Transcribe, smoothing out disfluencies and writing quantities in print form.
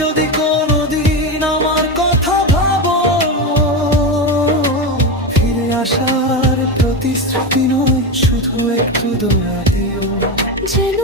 যদি কোনোদিন আমার কথা ভাবো, ফিরে আসার প্রতিশ্রুতি নয়, শুধু একটু দয়া দিও। যেন